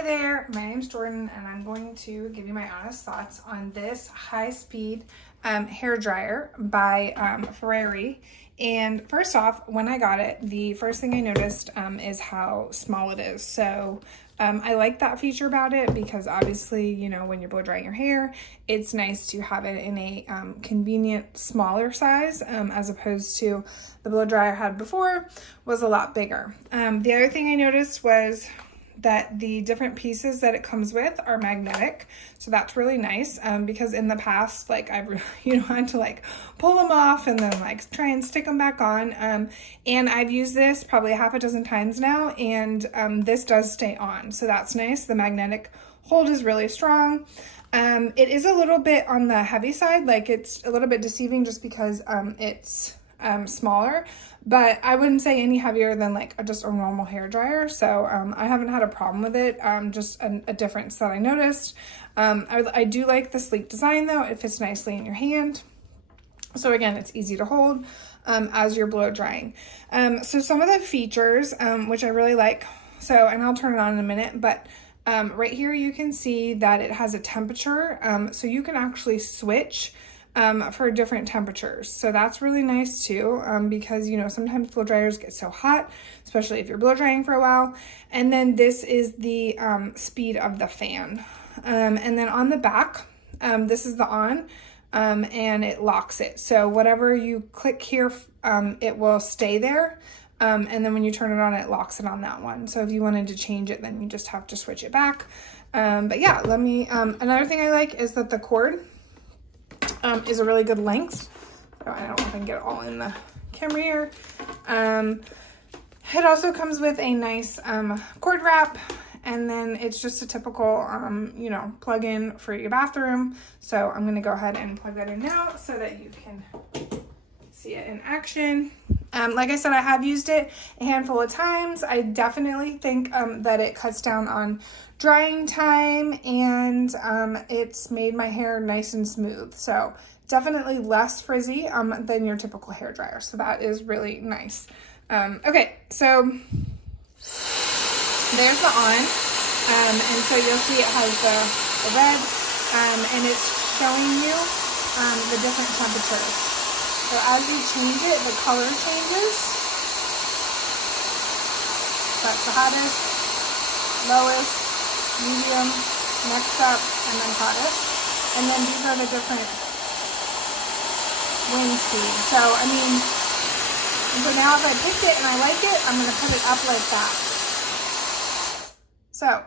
Hi there, my name's Jordan and I'm going to give you my honest thoughts on this high-speed hair dryer by Farery. And first off, when I got it, the first thing I noticed is how small it is. So I like that feature about it because obviously, you know, when you're blow drying your hair, it's nice to have it in a convenient, smaller size as opposed to the blow dryer I had before was a lot bigger. The other thing I noticed was that the different pieces that it comes with are magnetic. So that's really nice because in the past, like I've had to like pull them off and then like try and stick them back on. And I've used this probably half a dozen times now and this does stay on. So that's nice. The magnetic hold is really strong. It is a little bit on the heavy side, like it's a little bit deceiving just because it's smaller, but I wouldn't say any heavier than like just a normal hair dryer. So I haven't had a problem with it. Just a difference that I noticed. I do like the sleek design though. It fits nicely in your hand. So again, it's easy to hold as you're blow drying. So some of the features which I really like, and I'll turn it on in a minute, but right here you can see that it has a temperature, so you can actually switch for different temperatures. So that's really nice too, because you know, sometimes blow dryers get so hot, especially if you're blow drying for a while. And then this is the speed of the fan. And then on the back, this is the on, and it locks it. So whatever you click here, it will stay there. And then when you turn it on, it locks it on that one. So if you wanted to change it, then you just have to switch it back. But yeah, another thing I like is that the cord is a really good length. So I don't know if I can get it all in the camera here. It also comes with a nice cord wrap, and then it's just a typical, you know, plug-in for your bathroom. So I'm gonna go ahead and plug that in now so that you can see it in action. Like I said, I have used it a handful of times. I definitely think that it cuts down on drying time, and it's made my hair nice and smooth. So definitely less frizzy than your typical hair dryer. So that is really nice. Okay, so there's the on, and so you'll see it has the red, and it's showing you the different temperatures. So as you change it, the color changes. That's the hottest, lowest, medium, next up, and then hottest. And then these are the different wind speeds. So, I mean, so now if I picked it and I like it, I'm gonna put it up like that. So,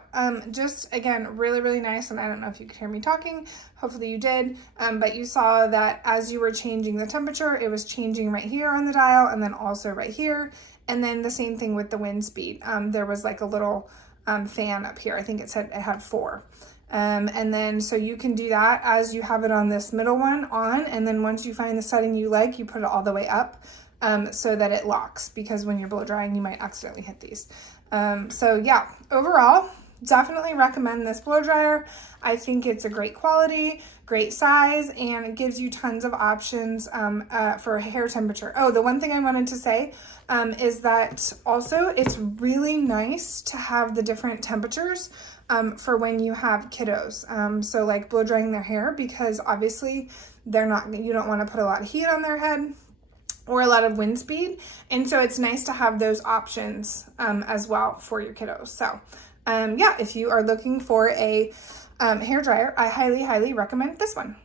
just again, really, really nice. And I don't know if you could hear me talking. Hopefully you did. But you saw that as you were changing the temperature, it was changing right here on the dial and then also right here. And then the same thing with the wind speed. There was like a little fan up here. I think it said it had 4. And then, so you can do that as you have it on this middle one on. And then once you find the setting you like, you put it all the way up so that it locks, because when you're blow drying, you might accidentally hit these. So yeah, overall, definitely recommend this blow dryer. I think it's a great quality, great size, and it gives you tons of options for hair temperature. Oh, the one thing I wanted to say is that also it's really nice to have the different temperatures for when you have kiddos. So like blow drying their hair, because obviously you don't want to put a lot of heat on their head or a lot of wind speed. And so it's nice to have those options as well for your kiddos. So yeah, if you are looking for a hair dryer, I highly, highly recommend this one.